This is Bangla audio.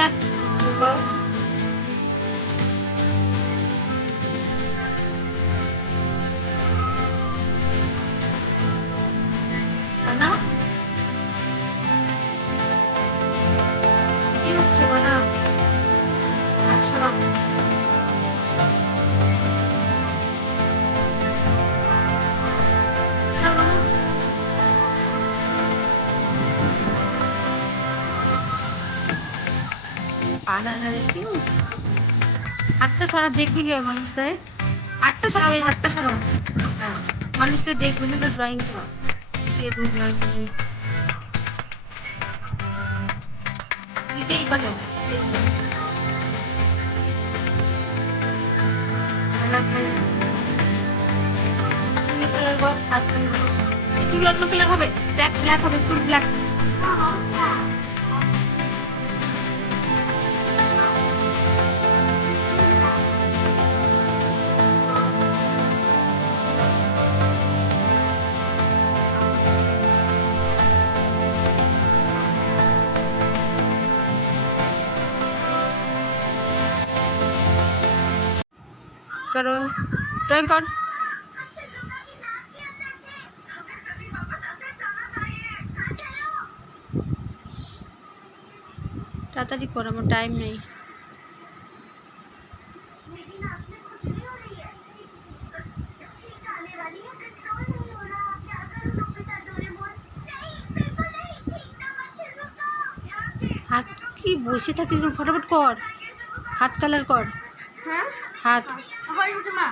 স্যার না কি হচ্ছে না আচ্ছা হাতটা ছাড়া দেখবি কি মানুষটায় হাতটা ছাড়া ওই হাতটা ছাড়া মানুষটা দেখবি না ড্রয়িং চুল অন্য কালার হবে ব্ল্যাক ব্ল্যাক হবে ফুল ব্ল্যাক करो ड्राइंग कर ताड़ाताड़ी कर আমার টাইম নেই হাত কি বসে থাকিস ফটাফট কর হাত কালার কর হ্যাঁ হাত হয়ে গেছে মা